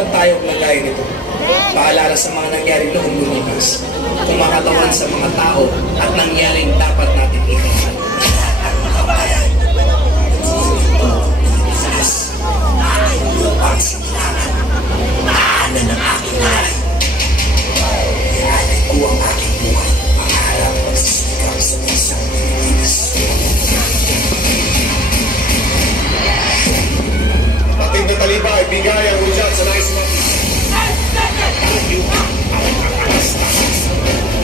man tayo lalayo nito. Paalala sa mga nangyari noong lumipas. Kumakatawan sa mga tao at nangyaring dapat natin itingnan. Ang simulanan, maanan ng aking nanay. Ialay ko ang aking buhay, pangarap magsisikap sa isang Pilipinas. Ating nataliba ay bigay ang udyat sa nais natin. Tayo ang alas-alas.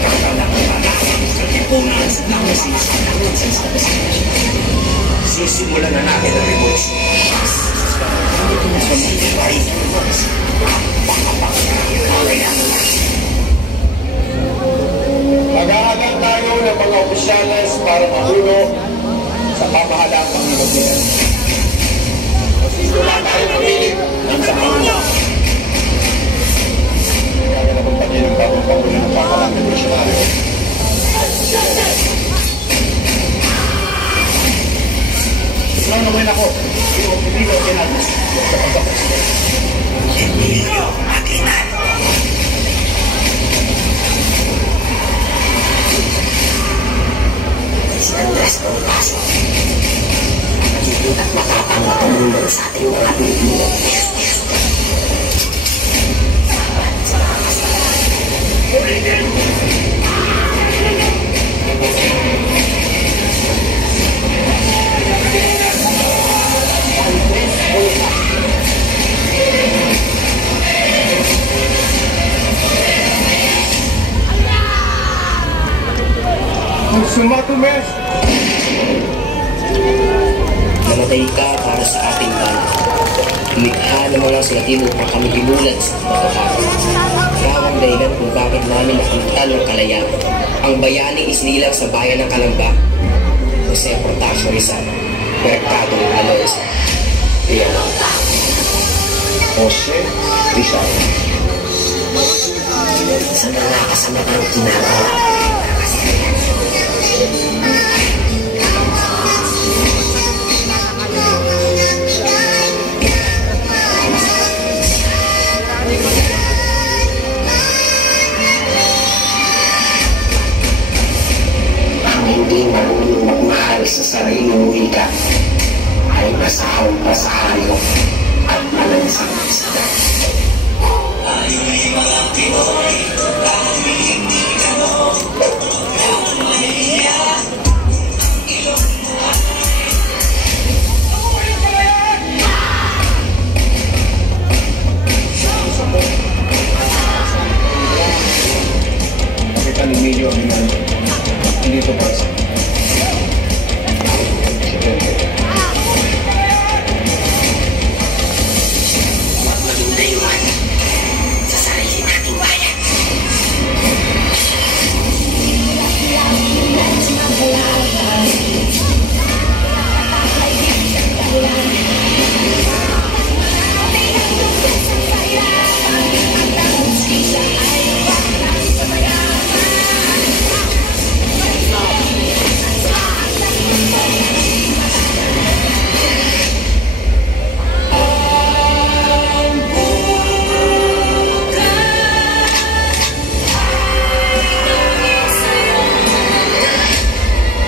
Kakalak-kalakang sa lipunan sa nakasin sa kalunsas sa Pilipinas. Sisimulan na natin ang revolution. Mag-aagal tayo ng mga opisyales para mahulog sa pamahalaan ng Pilipinas. Wala tayo pamilit ng sa mga. Kaya na magpagin ng bagong pangulo ng pamahalaan ng revolusyonaryo. Nanuhin ako. Emilio Aguinaldo. Sa pagkapresidente. Emilio Aguinaldo. Si Andres Bonifacio. Magiging at matapang na tumulong sa ating mga Pilipino. Sumatumes! Namatay ka para sa ating bayan. Lumikha ng mga sulatin upang kami imulat sa pagkakaro. Ikaw ang dahilan kung bakit namin nakamtan ng kalayaan. Ang bayaning isnilang sa bayan ng Calamba. Jose Portacio Rizal, Mercado Alonso. Iyan. Jose Rizal. Sa mga kasamatang ginagawa. Hindi marunong magmahal sa sariling wika ay nasahaw pa sa hayop at malansang isda. Tayo'y mga Pinoy, kami hindi ganon, ang Maria, ilong mo ay. Nakita ni Emilio Aguinaldo. Hindi ito para sa maging dayuhan sa sarili nating bayan.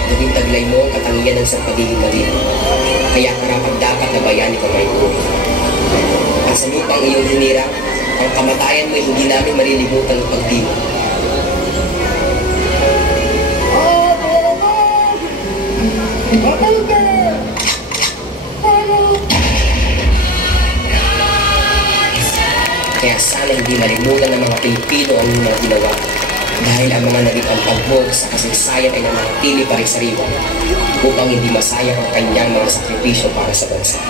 Naging taglay mo ang katangian ng isang pagiging marino. Kaya karapat dapat na bayani ka may tubig. Ang sa lupang iyong hinirang, ang kamatayan mo ay hindi namin malilimutan ng pagdiwa. Kaya sana hindi malimutan ng mga Pilipino ang mga ginawa. Dahil ang mga naging pagmog sa kasaysayan ay nanatili pa rin sa riwa upang hindi masayang ang kanyang mga sakripisyo para sa bansa.